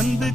வந்து